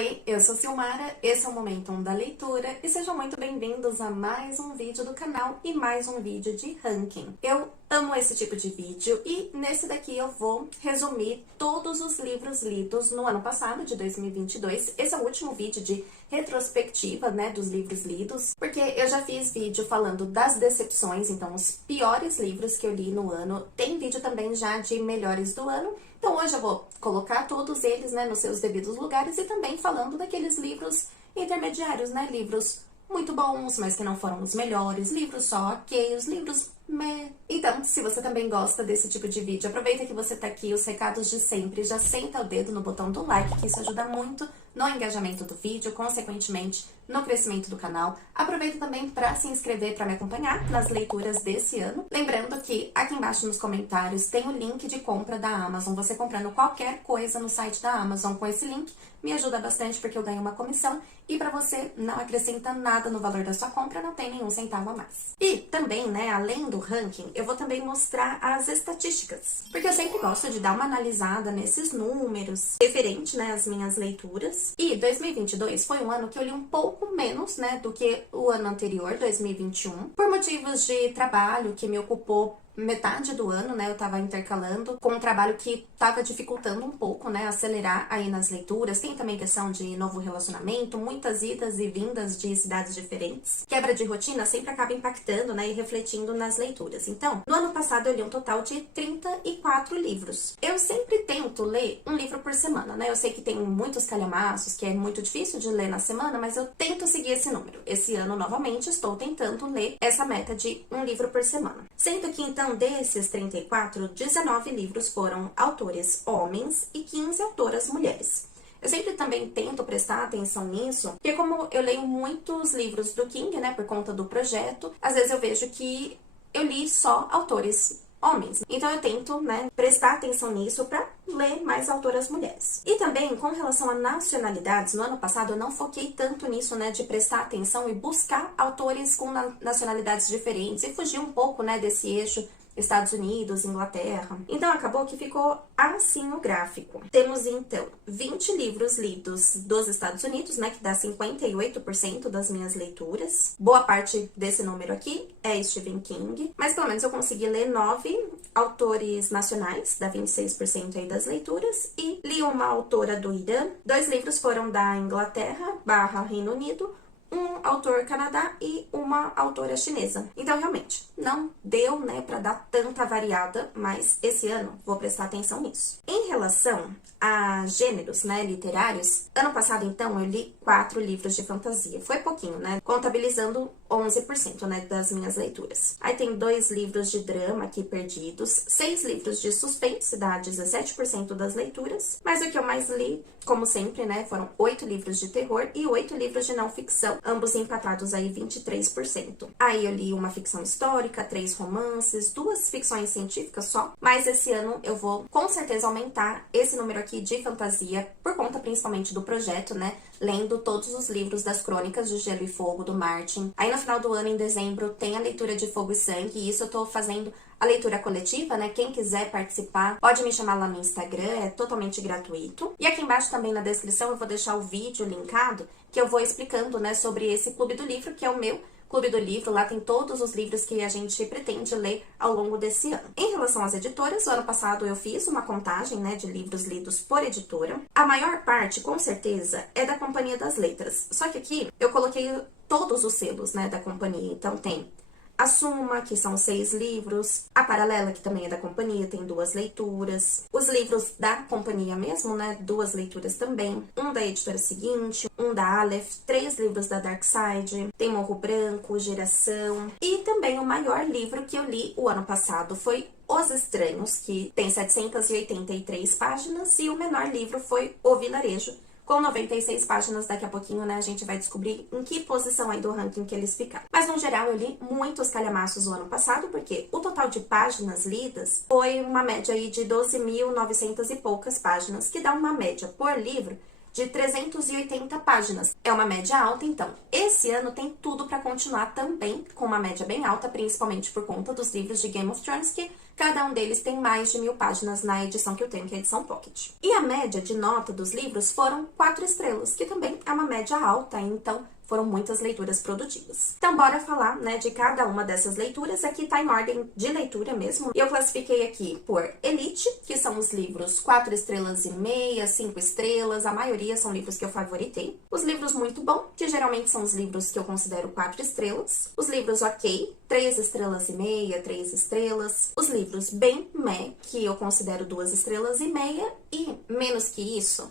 Oi, eu sou Silmara, esse é o Momento 1 da Leitura e sejam muito bem-vindos a mais um vídeo do canal e mais um vídeo de ranking. Eu amo esse tipo de vídeo e nesse daqui eu vou resumir todos os livros lidos no ano passado, de 2022. Esse é o último vídeo de retrospectiva, né, dos livros lidos, porque eu já fiz vídeo falando das decepções, então os piores livros que eu li no ano. Tem vídeo também já de melhores do ano. Então hoje eu vou colocar todos eles, né, nos seus devidos lugares e também falando daqueles livros intermediários, né, livros muito bons, mas que não foram os melhores, livros só ok, os livros meh. Então, se você também gosta desse tipo de vídeo, aproveita que você tá aqui, os recados de sempre, já senta o dedo no botão do like, que isso ajuda muito no engajamento do vídeo, consequentemente no crescimento do canal. Aproveita também para se inscrever para me acompanhar nas leituras desse ano. Lembrando que aqui embaixo nos comentários tem o link de compra da Amazon. Você comprando qualquer coisa no site da Amazon com esse link me ajuda bastante porque eu ganho uma comissão e para você não acrescenta nada no valor da sua compra, não tem nenhum centavo a mais. E também, né, além do ranking, eu vou também mostrar as estatísticas, porque eu sempre gosto de dar uma analisada nesses números referente, né, às minhas leituras. E 2022 foi um ano que eu li um pouco menos, né, do que o ano anterior, 2021, por motivos de trabalho que me ocupou metade do ano, né, eu tava intercalando com um trabalho que tava dificultando um pouco, né, acelerar aí nas leituras. Tem também questão de novo relacionamento, muitas idas e vindas de cidades diferentes. Quebra de rotina sempre acaba impactando, né, e refletindo nas leituras. Então, no ano passado eu li um total de 34 livros. Eu sempre tento ler um livro por semana, né, eu sei que tem muitos calhamaços, que é muito difícil de ler na semana, mas eu tento seguir esse número. Esse ano, novamente, estou tentando ler essa meta de um livro por semana. Sendo que, então, desses 34, 19 livros foram autores homens e 15 autoras mulheres. Eu sempre também tento prestar atenção nisso, porque como eu leio muitos livros do King, né, por conta do projeto, às vezes eu vejo que eu li só autores homens. Então eu tento, né, prestar atenção nisso para ler mais autoras mulheres. E também, com relação a nacionalidades, no ano passado eu não foquei tanto nisso, né, de prestar atenção e buscar autores com nacionalidades diferentes e fugir um pouco, né, desse eixo Estados Unidos, Inglaterra. Então acabou que ficou assim o gráfico. Temos então 20 livros lidos dos Estados Unidos, né, que dá 58% das minhas leituras. Boa parte desse número aqui é Stephen King, mas pelo menos eu consegui ler 9 autores nacionais, dá 26% aí das leituras, e li uma autora do Irã. 2 livros foram da Inglaterra / Reino Unido, um autor Canadá e uma autora chinesa. Então, realmente, não deu, né, pra dar tanta variada, mas esse ano vou prestar atenção nisso. Em relação a gêneros, né, literários, ano passado, então, eu li 4 livros de fantasia. Foi pouquinho, né, contabilizando 11%, né, das minhas leituras. Aí tem 2 livros de drama aqui perdidos, 6 livros de suspense, dá 17% das leituras, mas o que eu mais li, como sempre, né, foram 8 livros de terror e 8 livros de não ficção, ambos empatados aí 23%. Aí eu li uma ficção histórica, 3 romances, 2 ficções científicas só, mas esse ano eu vou com certeza aumentar esse número aqui de fantasia, por conta principalmente do projeto, né, lendo todos os livros das Crônicas de Gelo e Fogo, do Martin. Aí no final do ano, em dezembro, tem a leitura de Fogo e Sangue, e isso eu tô fazendo a leitura coletiva, né? Quem quiser participar, pode me chamar lá no Instagram, é totalmente gratuito. E aqui embaixo também na descrição eu vou deixar o vídeo linkado, que eu vou explicando, né, sobre esse Clube do Livro, que é o meu Clube do Livro. Lá tem todos os livros que a gente pretende ler ao longo desse ano. Em relação às editoras, o ano passado eu fiz uma contagem, né, de livros lidos por editora. A maior parte, com certeza, é da Companhia das Letras. Só que aqui eu coloquei todos os selos, né, da companhia. Então tem a Suma, que são 6 livros. A Paralela, que também é da companhia, tem 2 leituras. Os livros da companhia mesmo, né? 2 leituras também. Um da editora seguinte, um da Aleph, 3 livros da Dark Side. Tem Morro Branco, Geração. E também o maior livro que eu li o ano passado foi Os Estranhos, que tem 783 páginas. E o menor livro foi O Vilarejo, com 96 páginas. Daqui a pouquinho, né, a gente vai descobrir em que posição aí do ranking que eles ficaram. Mas, no geral, eu li muitos calhamaços o ano passado, porque o total de páginas lidas foi uma média aí de 12.900 e poucas páginas, que dá uma média por livro de 380 páginas. É uma média alta, então. Esse ano tem tudo para continuar também com uma média bem alta, principalmente por conta dos livros de Game of Thrones, que Cada um deles tem mais de 1000 páginas na edição que eu tenho, que é a edição Pocket. E a média de nota dos livros foram 4 estrelas, que também é uma média alta, então foram muitas leituras produtivas. Então, bora falar, né, de cada uma dessas leituras. Aqui tá em ordem de leitura mesmo. Eu classifiquei aqui por Elite, que são os livros 4 estrelas e meia, 5 estrelas. A maioria são livros que eu favoritei. Os livros muito bom, que geralmente são os livros que eu considero 4 estrelas. Os livros ok, 3 estrelas e meia, 3 estrelas. Os livros bem meh, que eu considero 2 estrelas e meia. E menos que isso,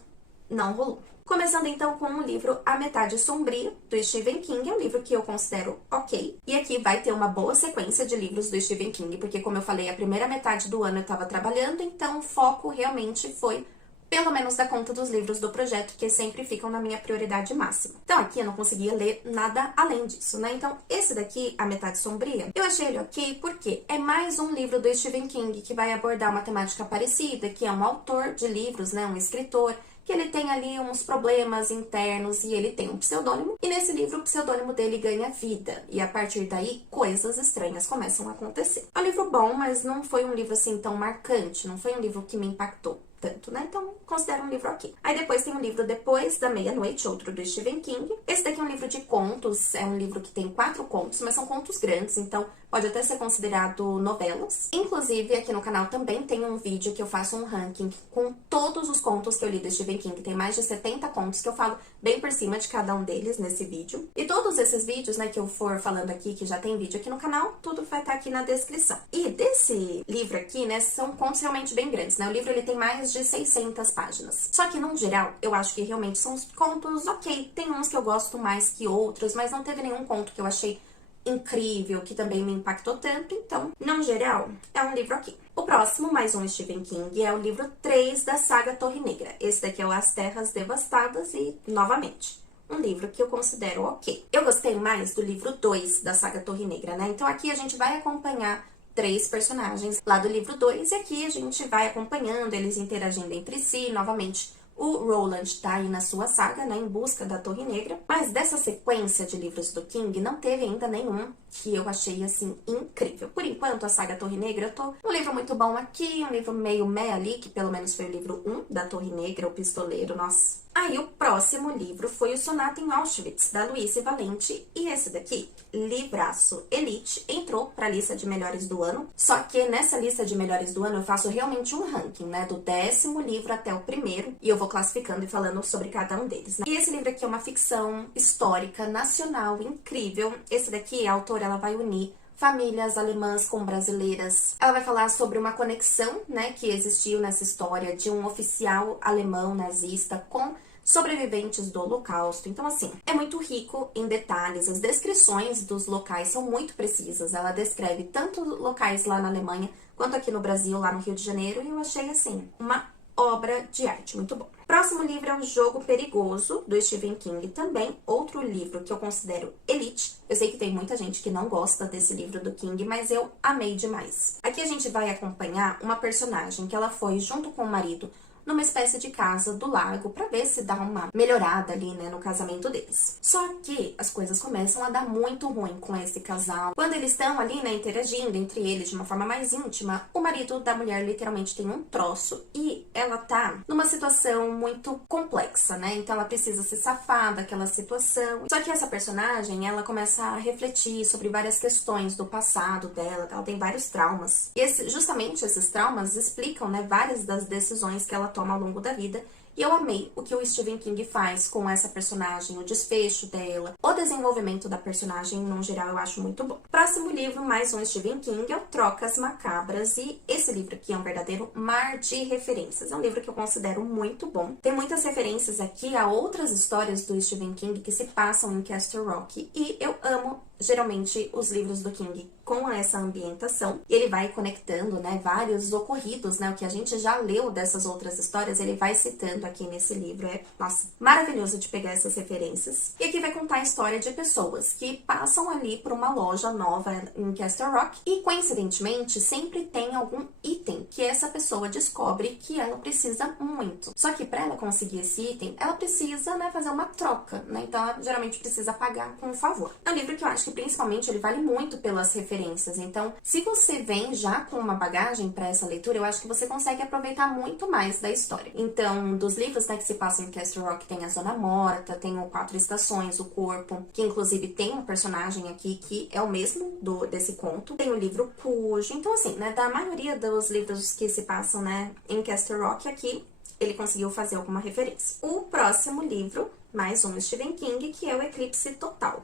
não rolou. Começando então com o livro A Metade Sombria, do Stephen King, é um livro que eu considero ok. E aqui vai ter uma boa sequência de livros do Stephen King, porque como eu falei, a primeira metade do ano eu estava trabalhando, então o foco realmente foi pelo menos dar conta dos livros do projeto, que sempre ficam na minha prioridade máxima. Então aqui eu não conseguia ler nada além disso, né? Então esse daqui, A Metade Sombria, eu achei ele ok porque é mais um livro do Stephen King que vai abordar uma temática parecida, que é um autor de livros, né? Um escritor, que ele tem ali uns problemas internos e ele tem um pseudônimo. E nesse livro, o pseudônimo dele ganha vida. E a partir daí, coisas estranhas começam a acontecer. É um livro bom, mas não foi um livro assim tão marcante. Não foi um livro que me impactou tanto, né? Então, considero um livro ok. Aí depois tem um livro Depois da Meia-Noite, outro do Stephen King. Esse daqui é um livro de contos, é um livro que tem 4 contos, mas são contos grandes, então pode até ser considerado novelas. Inclusive, aqui no canal também tem um vídeo que eu faço um ranking com todos os contos que eu li do Stephen King. Tem mais de 70 contos que eu falo bem por cima de cada um deles nesse vídeo. E todos esses vídeos, né, que eu for falando aqui, que já tem vídeo aqui no canal, tudo vai estar aqui na descrição. E desse livro aqui, né, são contos realmente bem grandes, né? O livro ele tem mais de 600 páginas. Só que, no geral, eu acho que realmente são contos ok. Tem uns que eu gosto mais que outros, mas não teve nenhum conto que eu achei incrível, que também me impactou tanto. Então, no geral, é um livro ok. O próximo, mais um Stephen King, é o livro 3 da saga Torre Negra. Esse daqui é o As Terras Devastadas e, novamente, um livro que eu considero ok. Eu gostei mais do livro 2 da saga Torre Negra, né? Então, aqui a gente vai acompanhar 3 personagens lá do livro 2, e aqui a gente vai acompanhando eles interagindo entre si. Novamente, o Roland tá aí na sua saga, né, em busca da Torre Negra, mas dessa sequência de livros do King não teve ainda nenhum que eu achei, assim, incrível. Por enquanto, a saga Torre Negra, eu tô um livro muito bom aqui, um livro meio meh ali, que pelo menos foi o livro 1 da Torre Negra, o Pistoleiro, nossa. Aí o próximo livro foi o Sonata em Auschwitz, da Luísa Valente, e esse daqui, livraço Elite, entrou pra lista de melhores do ano, só que nessa lista de melhores do ano eu faço realmente um ranking, né, do 10º livro até o primeiro, e eu vou classificando e falando sobre cada um deles, né? E esse livro aqui é uma ficção histórica, nacional, incrível. Esse daqui, a autora, ela vai unir famílias alemãs com brasileiras. Ela vai falar sobre uma conexão, né, que existiu nessa história de um oficial alemão nazista com sobreviventes do Holocausto. Então, assim, é muito rico em detalhes. As descrições dos locais são muito precisas. Ela descreve tanto locais lá na Alemanha quanto aqui no Brasil, lá no Rio de Janeiro, e eu achei, assim, uma obra de arte muito bom. Próximo livro é O Jogo Perigoso, do Stephen King, também outro livro que eu considero elite. Eu sei que tem muita gente que não gosta desse livro do King, mas eu amei demais. Aqui a gente vai acompanhar uma personagem que ela foi, junto com o marido, numa espécie de casa do lago, pra ver se dá uma melhorada ali, né, no casamento deles. Só que as coisas começam a dar muito ruim com esse casal. Quando eles estão ali, né, interagindo entre eles de uma forma mais íntima, o marido da mulher literalmente tem um troço e ela tá numa situação muito complexa, né? Então ela precisa se safar daquela situação. Só que essa personagem, ela começa a refletir sobre várias questões do passado dela, ela tem vários traumas. E justamente esses traumas explicam, né, várias das decisões que ela toma ao longo da vida. E eu amei o que o Stephen King faz com essa personagem, o desfecho dela, o desenvolvimento da personagem, no geral, eu acho muito bom. Próximo livro, mais um Stephen King, é o Trocas Macabras, e esse livro aqui é um verdadeiro mar de referências. É um livro que eu considero muito bom. Tem muitas referências aqui a outras histórias do Stephen King que se passam em Castle Rock, e eu amo geralmente os livros do King com essa ambientação. E ele vai conectando, né, vários ocorridos, né, o que a gente já leu dessas outras histórias, ele vai citando aqui nesse livro. É, nossa, maravilhoso de pegar essas referências. E aqui vai contar a história de pessoas que passam ali por uma loja nova em Castle Rock e, coincidentemente, sempre tem algum item que essa pessoa descobre que ela precisa muito. Só que para ela conseguir esse item, ela precisa, né, fazer uma troca, né, então ela geralmente precisa pagar com um favor. É um livro que eu acho que que principalmente ele vale muito pelas referências. Então, se você vem já com uma bagagem para essa leitura, eu acho que você consegue aproveitar muito mais da história. Então, dos livros, né, que se passam em Castle Rock, tem a Zona Morta, tem o Quatro Estações, o Corpo, que inclusive tem um personagem aqui que é o mesmo desse conto. Tem o livro Cujo. Então, assim, né, da maioria dos livros que se passam, né, em Castle Rock, aqui ele conseguiu fazer alguma referência. O próximo livro, mais um Stephen King, que é o Eclipse Total.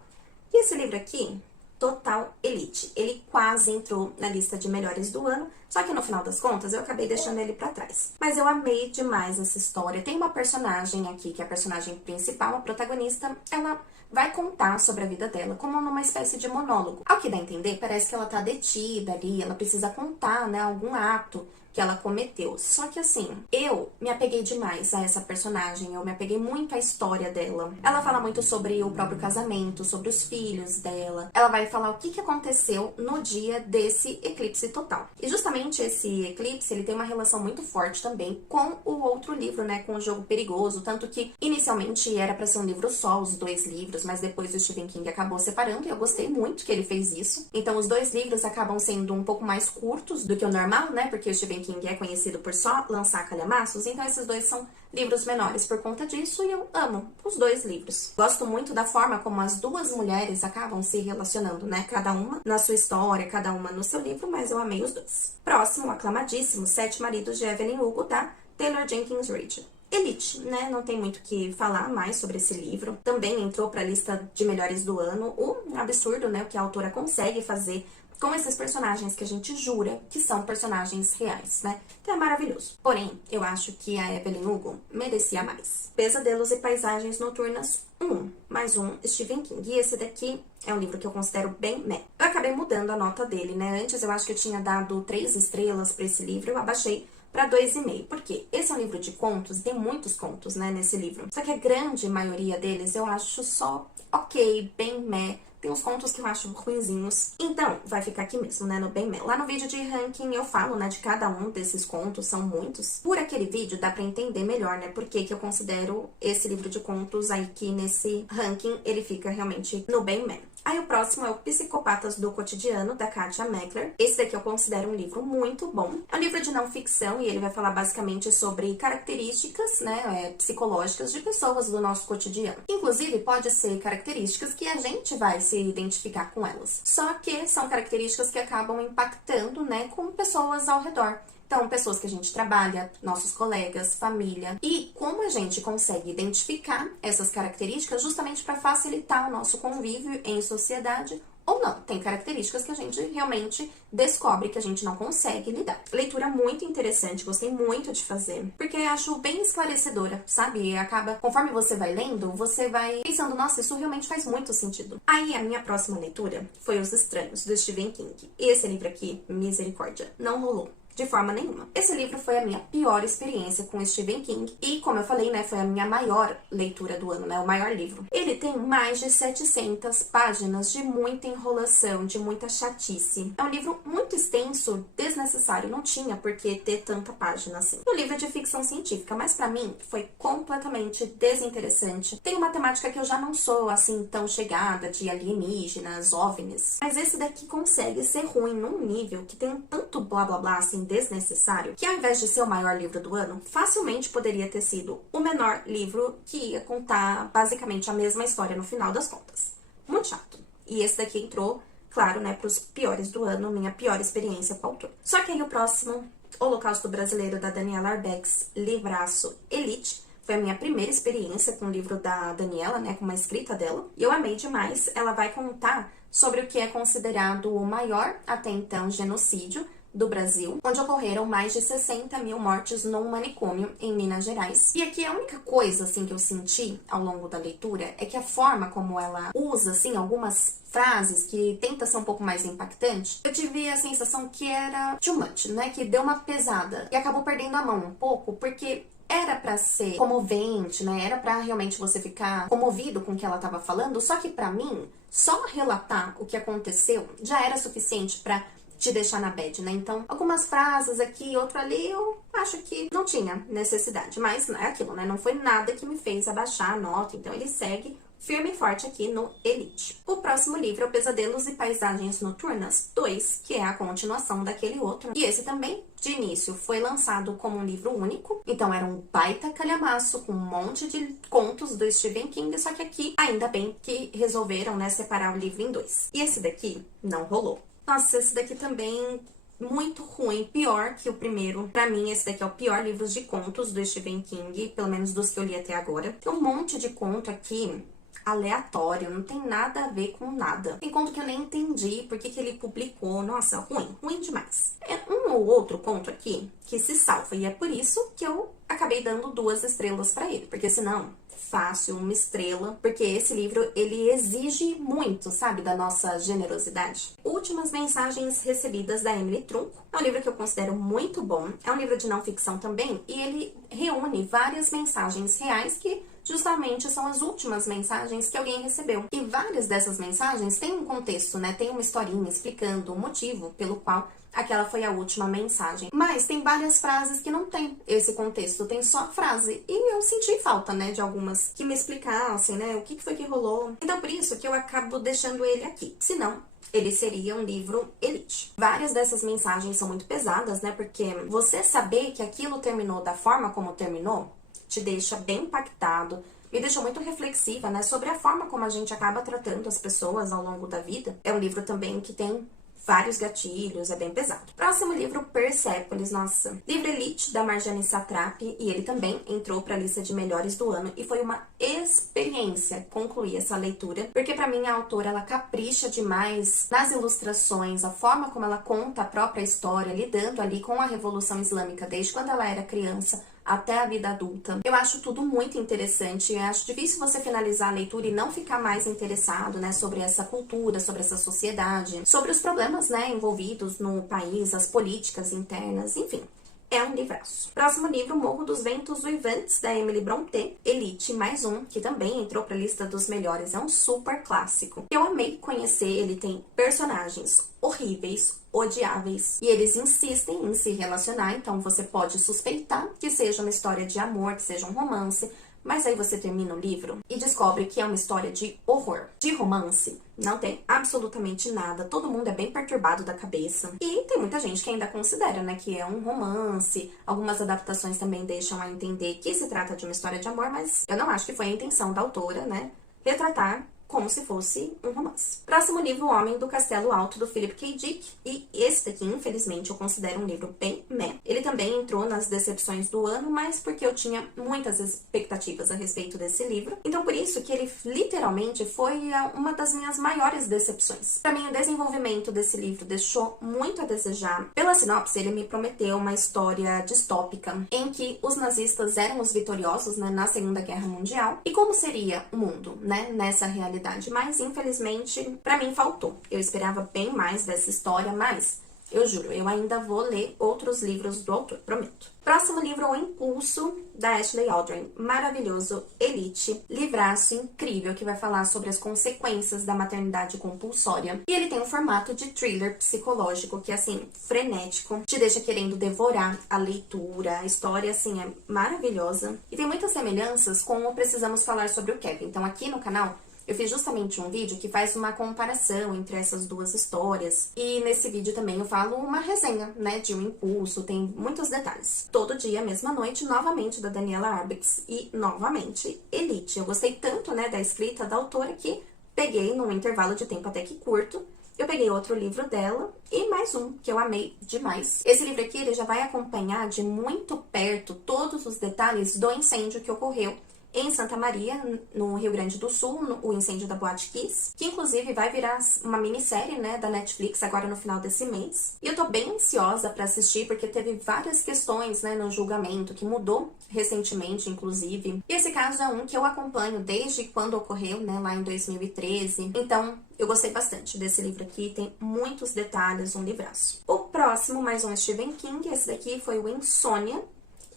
E esse livro aqui, Total Elite, ele quase entrou na lista de melhores do ano, só que no final das contas eu acabei deixando ele pra trás. Mas eu amei demais essa história. Tem uma personagem aqui, que é a personagem principal, a protagonista, ela vai contar sobre a vida dela como numa espécie de monólogo. Ao que dá a entender, parece que ela tá detida ali, ela precisa contar, né, algum ato que ela cometeu. Só que assim, eu me apeguei demais a essa personagem, eu me apeguei muito à história dela. Ela fala muito sobre o próprio casamento, sobre os filhos dela. Ela vai falar o que aconteceu no dia desse eclipse total. E justamente esse eclipse, ele tem uma relação muito forte também com o outro livro, né, com o Jogo Perigoso, tanto que inicialmente era para ser um livro só, os dois livros, mas depois o Stephen King acabou separando e eu gostei muito que ele fez isso. Então os dois livros acabam sendo um pouco mais curtos do que o normal, né, porque o Stephen King é conhecido por só lançar calhamaços, então esses dois são livros menores por conta disso e eu amo os dois livros. Gosto muito da forma como as duas mulheres acabam se relacionando, né? Cada uma na sua história, cada uma no seu livro, mas eu amei os dois. Próximo, aclamadíssimo, Sete Maridos de Evelyn Hugo, da Taylor Jenkins Reid. Elite, né? Não tem muito o que falar mais sobre esse livro. Também entrou para a lista de melhores do ano. O absurdo, né? O que a autora consegue fazer com esses personagens que a gente jura que são personagens reais, né? Que é maravilhoso. Porém, eu acho que a Evelyn Hugo merecia mais. Pesadelos e Paisagens Noturnas 1, mais um Stephen King. E esse daqui é um livro que eu considero bem meh. Eu acabei mudando a nota dele, né? Antes eu acho que eu tinha dado 3 estrelas para esse livro, eu abaixei para 2,5. Por quê? Esse é um livro de contos, tem muitos contos, né, nesse livro. Só que a grande maioria deles eu acho só ok, bem meh. Tem uns contos que eu acho ruinzinhos. Então, vai ficar aqui mesmo, né, no bem meh. Lá no vídeo de ranking eu falo, né, de cada um desses contos, são muitos. Por aquele vídeo dá pra entender melhor, né, por que eu considero esse livro de contos aí que nesse ranking ele fica realmente no bem meh. Aí o próximo é o Psicopatas do Cotidiano, da Katia Meckler. Esse daqui eu considero um livro muito bom. É um livro de não ficção e ele vai falar basicamente sobre características, né, psicológicas de pessoas do nosso cotidiano. Inclusive, pode ser características que a gente vai se identificar com elas. Só que são características que acabam impactando, né, com pessoas ao redor. Então, pessoas que a gente trabalha, nossos colegas, família. E como a gente consegue identificar essas características justamente para facilitar o nosso convívio em sociedade ou não. Tem características que a gente realmente descobre que a gente não consegue lidar. Leitura muito interessante, gostei muito de fazer, porque acho bem esclarecedora, sabe? E acaba, conforme você vai lendo, você vai pensando, nossa, isso realmente faz muito sentido. Aí, a minha próxima leitura foi Os Estranhos, do Stephen King. Esse livro aqui, misericórdia, não rolou. De forma nenhuma. Esse livro foi a minha pior experiência com Stephen King e, como eu falei, né, foi a minha maior leitura do ano, né, o maior livro. Ele tem mais de 700 páginas de muita enrolação, de muita chatice. É um livro muito extenso, desnecessário, não tinha por que ter tanta página assim. O livro é de ficção científica, mas pra mim foi completamente desinteressante. Tem uma temática que eu já não sou assim tão chegada, de alienígenas, OVNIs, mas esse daqui consegue ser ruim num nível que tem tanto blá blá blá assim desnecessário, que ao invés de ser o maior livro do ano, facilmente poderia ter sido o menor livro que ia contar basicamente a mesma história no final das contas. Muito chato. E esse daqui entrou, claro, né, pros piores do ano, minha pior experiência com o autor. Só que aí o próximo, Holocausto Brasileiro, da Daniela Arbex, livraço Elite, foi a minha primeira experiência com o livro da Daniela, né, com uma escrita dela, e eu amei demais. Ela vai contar sobre o que é considerado o maior, até então, genocídio do Brasil, onde ocorreram mais de 60 mil mortes num manicômio em Minas Gerais. E aqui a única coisa, assim, que eu senti ao longo da leitura é que a forma como ela usa, assim, algumas frases que tenta ser um pouco mais impactante, eu tive a sensação que era too much, né? Que deu uma pesada e acabou perdendo a mão um pouco, porque era pra ser comovente, né? Era pra realmente você ficar comovido com o que ela tava falando, só que pra mim, só relatar o que aconteceu já era suficiente pra te deixar na bad, né? Então, algumas frases aqui, outra ali, eu acho que não tinha necessidade. Mas é aquilo, né? Não foi nada que me fez abaixar a nota. Então, ele segue firme e forte aqui no Elite. O próximo livro é o Pesadelos e Paisagens Noturnas 2, que é a continuação daquele outro. E esse também, de início, foi lançado como um livro único. Então era um baita calhamaço com um monte de contos do Stephen King, só que aqui, ainda bem que resolveram, né, separar o livro em dois. E esse daqui não rolou. Nossa, esse daqui também muito ruim, pior que o primeiro. Pra mim, esse daqui é o pior livro de contos do Stephen King, pelo menos dos que eu li até agora. Tem um monte de conto aqui aleatório, não tem nada a ver com nada. Tem conto que eu nem entendi por que ele publicou. Nossa, ruim demais. É um ou outro conto aqui que se salva, e é por isso que eu acabei dando 2 estrelas pra ele, porque senão, fácil, 1 estrela, porque esse livro, ele exige muito, sabe, da nossa generosidade. Últimas Mensagens Recebidas, da Emily Trunco. É um livro que eu considero muito bom, é um livro de não ficção também, e ele reúne várias mensagens reais que justamente são as últimas mensagens que alguém recebeu. E várias dessas mensagens têm um contexto, né, tem uma historinha explicando o motivo pelo qual aquela foi a última mensagem. Mas tem várias frases que não tem esse contexto, tem só a frase. E eu senti falta, né, de algumas que me explicassem, né, o que foi que rolou. Então, por isso que eu acabo deixando ele aqui. Senão, ele seria um livro Elite. Várias dessas mensagens são muito pesadas, né, porque você saber que aquilo terminou da forma como terminou, te deixa bem impactado, me deixou muito reflexiva, né, sobre a forma como a gente acaba tratando as pessoas ao longo da vida. É um livro também que tem vários gatilhos, é bem pesado. Próximo livro, Persepolis, nossa. Livro Elite, da Marjane Satrapi, e ele também entrou para a lista de melhores do ano, e foi uma experiência concluir essa leitura, porque para mim a autora, ela capricha demais nas ilustrações, a forma como ela conta a própria história, lidando ali com a Revolução Islâmica, desde quando ela era criança até a vida adulta. Eu acho tudo muito interessante, eu acho difícil você finalizar a leitura e não ficar mais interessado, né, sobre essa cultura, sobre essa sociedade, sobre os problemas, né, envolvidos no país, as políticas internas, enfim. É um livraço. Próximo livro, Morro dos Ventos Uivantes, da Emily Brontë. Elite, mais um, que também entrou para a lista dos melhores. É um super clássico. Eu amei conhecer, ele tem personagens horríveis, odiáveis, e eles insistem em se relacionar, então você pode suspeitar que seja uma história de amor, que seja um romance, mas aí você termina o livro e descobre que é uma história de horror. De romance, não tem absolutamente nada. Todo mundo é bem perturbado da cabeça. E tem muita gente que ainda considera, né, que é um romance. Algumas adaptações também deixam a entender que se trata de uma história de amor, mas eu não acho que foi a intenção da autora, né, retratar como se fosse um romance. Próximo livro, O Homem do Castelo Alto, do Philip K. Dick. E esse daqui, infelizmente, eu considero um livro bem meh. Ele também entrou nas decepções do ano, mas porque eu tinha muitas expectativas a respeito desse livro. Então, por isso que ele literalmente foi uma das minhas maiores decepções. Para mim, o desenvolvimento desse livro deixou muito a desejar. Pela sinopse, ele me prometeu uma história distópica em que os nazistas eram os vitoriosos, né, na Segunda Guerra Mundial. E como seria o mundo, né, nessa realidade? Mas, infelizmente, pra mim faltou. Eu esperava bem mais dessa história, mas eu juro, eu ainda vou ler outros livros do autor, prometo. Próximo livro, O Impulso, da Ashley Aldrin. Maravilhoso, Elite, livraço incrível que vai falar sobre as consequências da maternidade compulsória. E ele tem um formato de thriller psicológico que é, assim, frenético, te deixa querendo devorar a leitura. A história, assim, é maravilhosa. E tem muitas semelhanças com o Precisamos Falar sobre o Kevin. Então, aqui no canal, eu fiz justamente um vídeo que faz uma comparação entre essas duas histórias. E nesse vídeo também eu falo uma resenha, né, de Um Impulso, tem muitos detalhes. Todo dia, mesma noite, novamente da Daniela Arbitz e novamente Elite. Eu gostei tanto, né, da escrita da autora que peguei num intervalo de tempo até que curto. Eu peguei outro livro dela e mais um que eu amei demais. Esse livro aqui, ele já vai acompanhar de muito perto todos os detalhes do incêndio que ocorreu em Santa Maria, no Rio Grande do Sul, o incêndio da Boate Kiss, que inclusive vai virar uma minissérie, né, da Netflix agora no final desse mês. E eu tô bem ansiosa pra assistir, porque teve várias questões, né, no julgamento, que mudou recentemente, inclusive. E esse caso é um que eu acompanho desde quando ocorreu, né, lá em 2013. Então, eu gostei bastante desse livro aqui, tem muitos detalhes, um livraço. O próximo, mais um Stephen King, esse daqui foi o Insônia.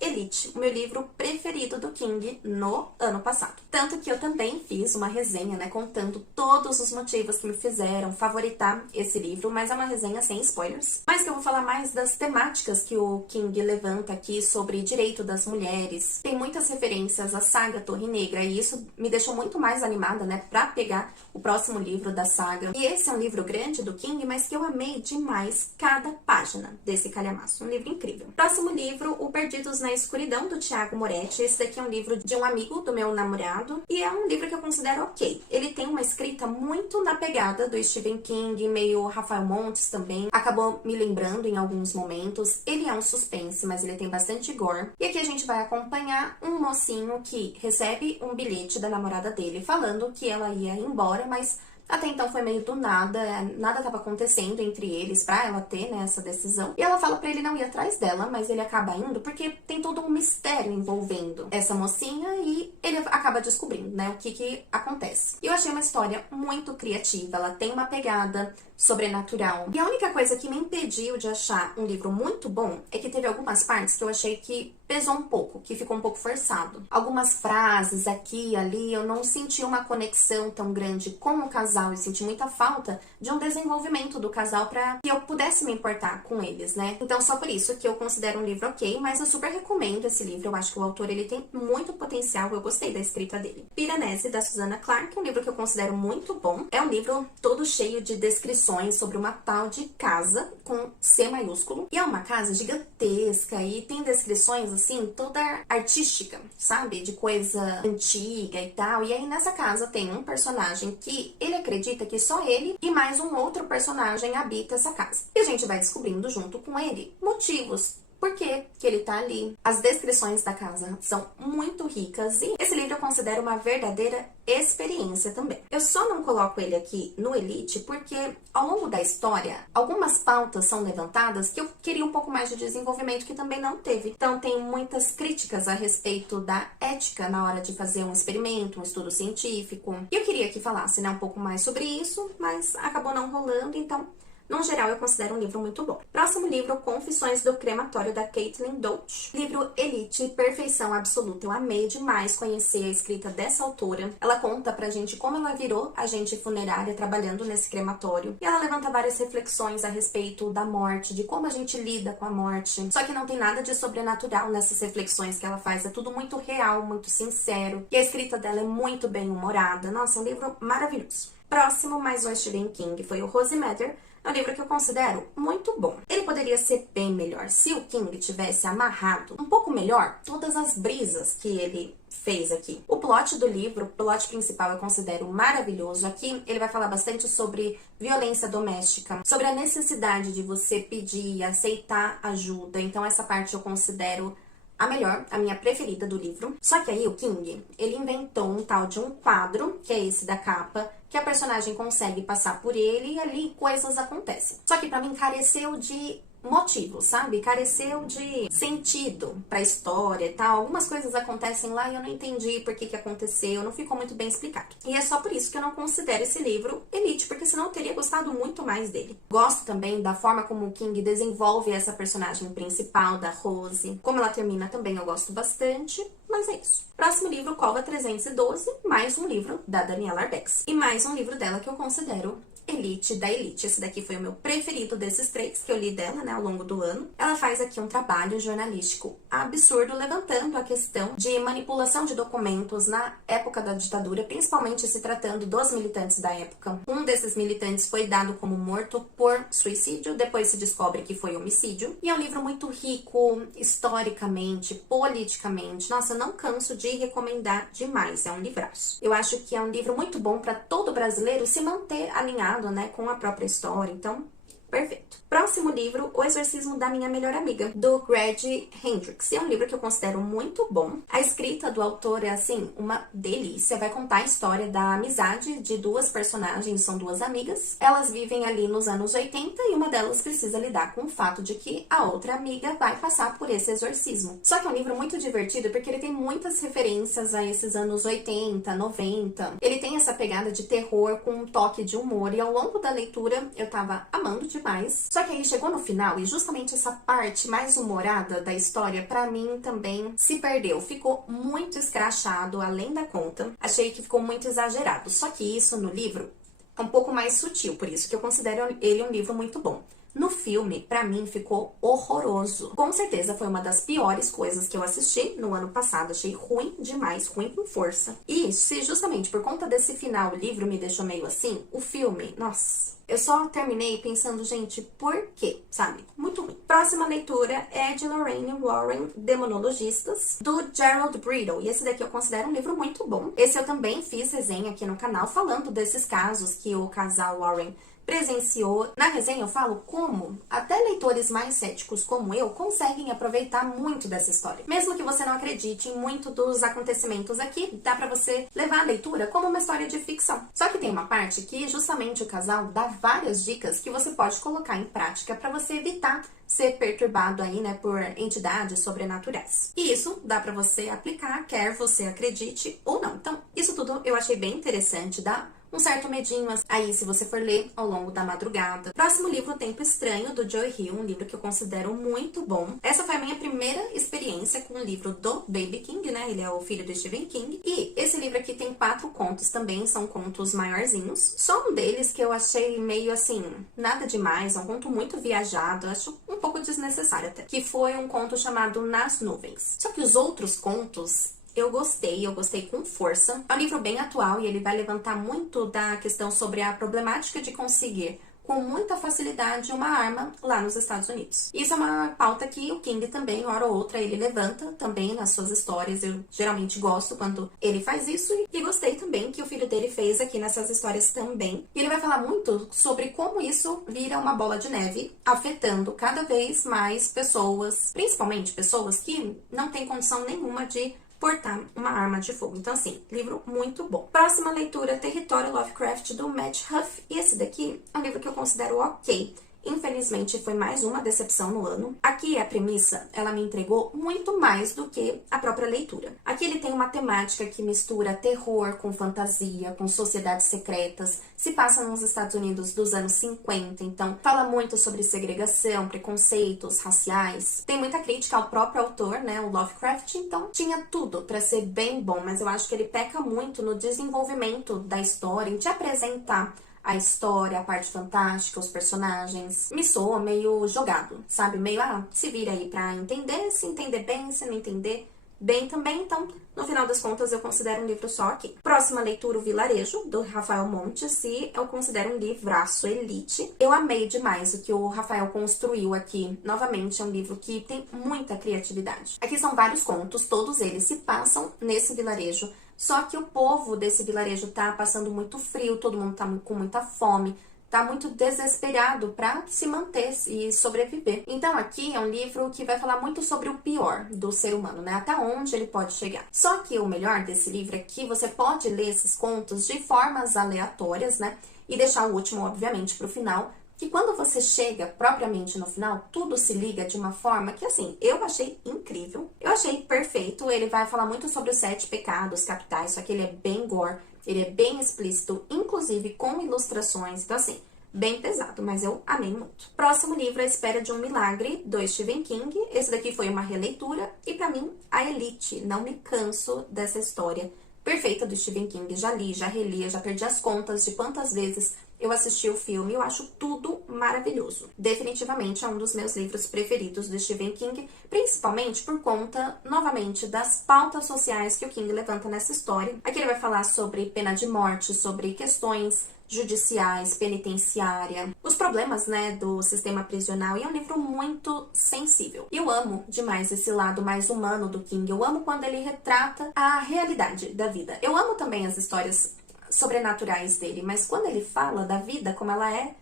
Elite, o meu livro preferido do King no ano passado. Tanto que eu também fiz uma resenha, né, contando todos os motivos que me fizeram favoritar esse livro, mas é uma resenha sem spoilers. Mas que eu vou falar mais das temáticas que o King levanta aqui sobre direito das mulheres. Tem muitas referências à saga Torre Negra e isso me deixou muito mais animada, né, pra pegar o próximo livro da saga. E esse é um livro grande do King, mas que eu amei demais cada página desse calhamaço. Um livro incrível. Próximo livro, O Perdidos na Escuridão, do Thiago Moretti. Esse daqui é um livro de um amigo do meu namorado e é um livro que eu considero ok. Ele tem uma escrita muito na pegada do Stephen King, meio Rafael Montes também. Acabou me lembrando em alguns momentos. Ele é um suspense, mas ele tem bastante gore. E aqui a gente vai acompanhar um mocinho que recebe um bilhete da namorada dele falando que ela ia embora, mas até então foi meio do nada, nada estava acontecendo entre eles pra ela ter, né, essa decisão. E ela fala pra ele não ir atrás dela, mas ele acaba indo porque tem todo um mistério envolvendo essa mocinha e ele acaba descobrindo, né, o que acontece. E eu achei uma história muito criativa, ela tem uma pegada sobrenatural. E a única coisa que me impediu de achar um livro muito bom é que teve algumas partes que eu achei que pesou um pouco, que ficou um pouco forçado. Algumas frases aqui e ali, eu não senti uma conexão tão grande com o casal, eu senti muita falta de um desenvolvimento do casal para que eu pudesse me importar com eles, né? Então só por isso que eu considero um livro ok, mas eu super recomendo esse livro, eu acho que o autor ele tem muito potencial, eu gostei da escrita dele. Piranesi, da Susanna Clarke, é um livro que eu considero muito bom, é um livro todo cheio de descrições sobre uma tal de casa com C maiúsculo, e é uma casa gigantesca e tem descrições assim, toda artística, sabe? De coisa antiga e tal. E aí nessa casa tem um personagem que ele acredita que só ele e mais um outro personagem habita essa casa. E a gente vai descobrindo junto com ele motivos por que ele tá ali. As descrições da casa são muito ricas e esse livro eu considero uma verdadeira experiência também. Eu só não coloco ele aqui no Elite porque ao longo da história, algumas pautas são levantadas que eu queria um pouco mais de desenvolvimento que também não teve. Então tem muitas críticas a respeito da ética na hora de fazer um experimento, um estudo científico. E eu queria que falasse, né, um pouco mais sobre isso, mas acabou não rolando, então no geral, eu considero um livro muito bom. Próximo livro, Confissões do Crematório, da Caitlin Dolce. Livro Elite, perfeição absoluta. Eu amei demais conhecer a escrita dessa autora. Ela conta pra gente como ela virou agente funerária trabalhando nesse crematório. E ela levanta várias reflexões a respeito da morte, de como a gente lida com a morte. Só que não tem nada de sobrenatural nessas reflexões que ela faz. É tudo muito real, muito sincero. E a escrita dela é muito bem humorada. Nossa, é um livro maravilhoso. Próximo, mais um Stephen King, foi o Rose Mather. É um livro que eu considero muito bom. Ele poderia ser bem melhor se o King tivesse amarrado um pouco melhor todas as brisas que ele fez aqui. O plot do livro, o plot principal, eu considero maravilhoso. Aqui ele vai falar bastante sobre violência doméstica, sobre a necessidade de você pedir, aceitar ajuda. Então essa parte eu considero a melhor, a minha preferida do livro. Só que aí o King, ele inventou um tal de um quadro, que é esse da capa, que a personagem consegue passar por ele e ali coisas acontecem. Só que pra mim careceu de motivo, sabe? Careceu de sentido pra história e tal. Algumas coisas acontecem lá e eu não entendi por que aconteceu, não ficou muito bem explicado. E é só por isso que eu não considero esse livro Elite, porque senão eu teria gostado muito mais dele. Gosto também da forma como o King desenvolve essa personagem principal, da Rose. Como ela termina também eu gosto bastante, mas é isso. Próximo livro, Cova 312, mais um livro da Daniela Arbex. E mais um livro dela que eu considero Elite da Elite. Esse daqui foi o meu preferido desses três que eu li dela, né, ao longo do ano. Ela faz aqui um trabalho jornalístico absurdo, levantando a questão de manipulação de documentos na época da ditadura, principalmente se tratando dos militantes da época. Um desses militantes foi dado como morto por suicídio, depois se descobre que foi homicídio. E é um livro muito rico, historicamente, politicamente. Nossa, eu não canso de recomendar demais, é um livraço. Eu acho que é um livro muito bom para todo brasileiro se manter alinhado, né, com a própria história, então, perfeito. Próximo livro, O Exorcismo da Minha Melhor Amiga, do Greg Hendricks. É um livro que eu considero muito bom. A escrita do autor é, assim, uma delícia. Vai contar a história da amizade de duas personagens, são duas amigas. Elas vivem ali nos anos 80 e uma delas precisa lidar com o fato de que a outra amiga vai passar por esse exorcismo. Só que é um livro muito divertido porque ele tem muitas referências a esses anos 80, 90. Ele tem essa pegada de terror com um toque de humor e ao longo da leitura eu tava amando de demais. Só que aí chegou no final e justamente essa parte mais humorada da história, pra mim, também se perdeu. Ficou muito escrachado, além da conta. Achei que ficou muito exagerado. Só que isso no livro é um pouco mais sutil, por isso que eu considero ele um livro muito bom. No filme, pra mim, ficou horroroso. Com certeza foi uma das piores coisas que eu assisti no ano passado. Achei ruim demais, ruim com força. E se justamente por conta desse final o livro me deixou meio assim, o filme, nossa, eu só terminei pensando, gente, por quê? Sabe? Muito ruim. Próxima leitura é de Lorraine Warren, Demonologistas, do Gerald Brittle. E esse daqui eu considero um livro muito bom. Esse eu também fiz resenha aqui no canal, falando desses casos que o casal Warren presenciou. Na resenha eu falo como até leitores mais céticos como eu conseguem aproveitar muito dessa história. Mesmo que você não acredite em muito dos acontecimentos aqui, dá pra você levar a leitura como uma história de ficção. Só que tem uma parte que justamente o casal dá várias dicas que você pode colocar em prática pra você evitar ser perturbado aí, né, por entidades sobrenaturais. E isso dá pra você aplicar, quer você acredite ou não. Então, isso tudo eu achei bem interessante, dá um certo medinho aí se você for ler ao longo da madrugada. Próximo livro, O Tempo Estranho, do Joe Hill, um livro que eu considero muito bom. Essa foi a minha primeira experiência com o livro do Baby King, né? Ele é o filho do Stephen King. E esse livro aqui tem 4 contos também, são contos maiorzinhos. Só um deles que eu achei meio assim, nada demais, é um conto muito viajado, acho um pouco desnecessário até. Que foi um conto chamado Nas Nuvens. Só que os outros contos eu gostei com força. É um livro bem atual e ele vai levantar muito da questão sobre a problemática de conseguir com muita facilidade uma arma lá nos Estados Unidos. Isso é uma pauta que o King também, hora ou outra, ele levanta também nas suas histórias. Eu geralmente gosto quando ele faz isso e gostei também que o filho dele fez aqui nessas histórias também. E ele vai falar muito sobre como isso vira uma bola de neve, afetando cada vez mais pessoas, principalmente pessoas que não têm condição nenhuma de portar uma arma de fogo. Então, assim, livro muito bom. Próxima leitura, Território Lovecraft, do Matt Huff. E esse daqui é um livro que eu considero ok. Infelizmente, foi mais uma decepção no ano. Aqui, a premissa, ela me entregou muito mais do que a própria leitura. Aqui ele tem uma temática que mistura terror com fantasia, com sociedades secretas. Se passa nos Estados Unidos dos anos 50, então fala muito sobre segregação, preconceitos raciais. Tem muita crítica ao próprio autor, né, o Lovecraft, então tinha tudo pra ser bem bom, mas eu acho que ele peca muito no desenvolvimento da história, em te apresentar a história, a parte fantástica, os personagens. Me soa meio jogado, sabe? Meio, se vira aí pra entender, se entender bem, se não entender bem também. Então, no final das contas, eu considero um livro só aqui. Próxima leitura, O Vilarejo, do Rafael Montes, e eu considero um livraço elite. Eu amei demais o que o Rafael construiu aqui. Novamente, é um livro que tem muita criatividade. Aqui são vários contos, todos eles se passam nesse vilarejo. Só que o povo desse vilarejo tá passando muito frio, todo mundo tá com muita fome, tá muito desesperado pra se manter e sobreviver. Então aqui é um livro que vai falar muito sobre o pior do ser humano, né? Até onde ele pode chegar. Só que o melhor desse livro é que você pode ler esses contos de formas aleatórias, né? E deixar o último, obviamente, pro final, que quando você chega propriamente no final, tudo se liga de uma forma que, assim, eu achei incrível. Eu achei perfeito. Ele vai falar muito sobre os 7 pecados capitais, só que ele é bem gore, ele é bem explícito, inclusive com ilustrações. Então, assim, bem pesado, mas eu amei muito. Próximo livro, A Espera de um Milagre, do Stephen King. Esse daqui foi uma releitura e, pra mim, a elite. Não me canso dessa história perfeita do Stephen King. Já li, já reli, já perdi as contas de quantas vezes eu assisti o filme, eu acho tudo maravilhoso. Definitivamente é um dos meus livros preferidos do Stephen King, principalmente por conta, novamente, das pautas sociais que o King levanta nessa história. Aqui ele vai falar sobre pena de morte, sobre questões judiciais, penitenciária, os problemas, né, do sistema prisional, e é um livro muito sensível. Eu amo demais esse lado mais humano do King, eu amo quando ele retrata a realidade da vida. Eu amo também as histórias sobrenaturais dele, mas quando ele fala da vida como ela é,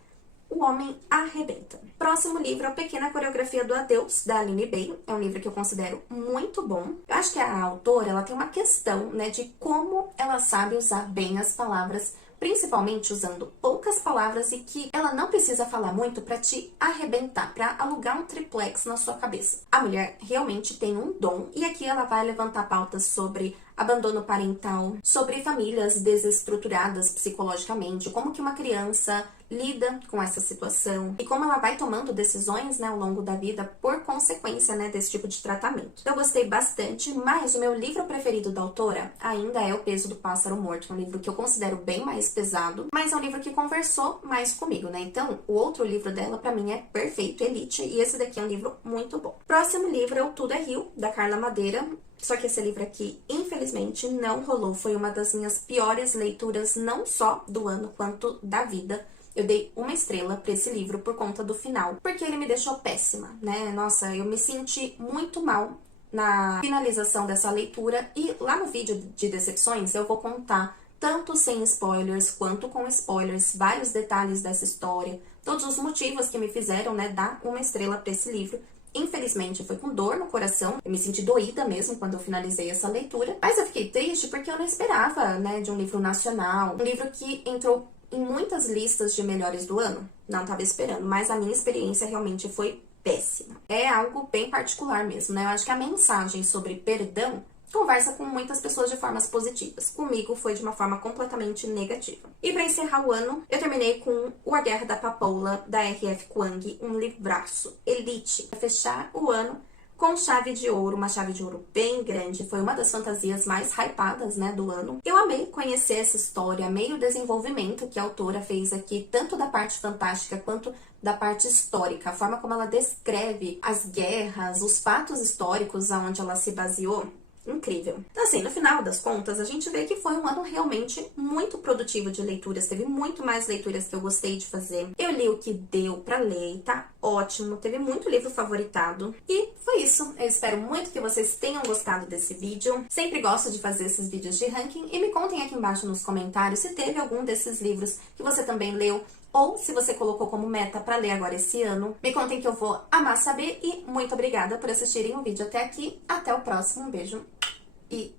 o homem arrebenta. Próximo livro é A Pequena Coreografia do Adeus, da Aline Bay. É um livro que eu considero muito bom. Eu acho que a autora, ela tem uma questão, né, de como ela sabe usar bem as palavras, principalmente usando poucas palavras, e que ela não precisa falar muito para te arrebentar, para alugar um triplex na sua cabeça. A mulher realmente tem um dom, e aqui ela vai levantar pautas sobre abandono parental, sobre famílias desestruturadas psicologicamente, como que uma criança lida com essa situação e como ela vai tomando decisões, né, ao longo da vida por consequência, né, desse tipo de tratamento. Eu gostei bastante, mas o meu livro preferido da autora ainda é O Peso do Pássaro Morto, um livro que eu considero bem mais pesado, mas é um livro que conversou mais comigo, né? Então, o outro livro dela pra mim é perfeito, Elite, e esse daqui é um livro muito bom. Próximo livro é O Tudo é Rio, da Carla Madeira. Só que esse livro aqui, infelizmente, não rolou. Foi uma das minhas piores leituras, não só do ano, quanto da vida. Eu dei 1 estrela pra esse livro por conta do final, porque ele me deixou péssima, né? Nossa, eu me senti muito mal na finalização dessa leitura. E lá no vídeo de decepções eu vou contar, tanto sem spoilers quanto com spoilers, vários detalhes dessa história, todos os motivos que me fizeram, né, dar 1 estrela pra esse livro. Infelizmente, foi com dor no coração, eu me senti doída mesmo quando eu finalizei essa leitura, mas eu fiquei triste porque eu não esperava, né, de um livro nacional, um livro que entrou em muitas listas de melhores do ano. Não estava esperando, mas a minha experiência realmente foi péssima. É algo bem particular mesmo, né? Eu acho que a mensagem sobre perdão conversa com muitas pessoas de formas positivas. Comigo foi de uma forma completamente negativa. E para encerrar o ano, eu terminei com O A Guerra da Papoula, da R.F. Kuang, um livraço, Elite. Para fechar o ano com chave de ouro, uma chave de ouro bem grande. Foi uma das fantasias mais hypadas, né, do ano. Eu amei conhecer essa história, amei o desenvolvimento que a autora fez aqui, tanto da parte fantástica quanto da parte histórica, a forma como ela descreve as guerras, os fatos históricos aonde ela se baseou. Incrível. Então, assim, no final das contas, a gente vê que foi um ano realmente muito produtivo de leituras. Teve muito mais leituras que eu gostei de fazer. Eu li o que deu pra ler, tá ótimo. Teve muito livro favoritado. E foi isso. Eu espero muito que vocês tenham gostado desse vídeo. Sempre gosto de fazer esses vídeos de ranking. E me contem aqui embaixo nos comentários se teve algum desses livros que você também leu, ou se você colocou como meta para ler agora esse ano. Me contem que eu vou amar saber. E muito obrigada por assistirem o vídeo até aqui. Até o próximo. Um beijo e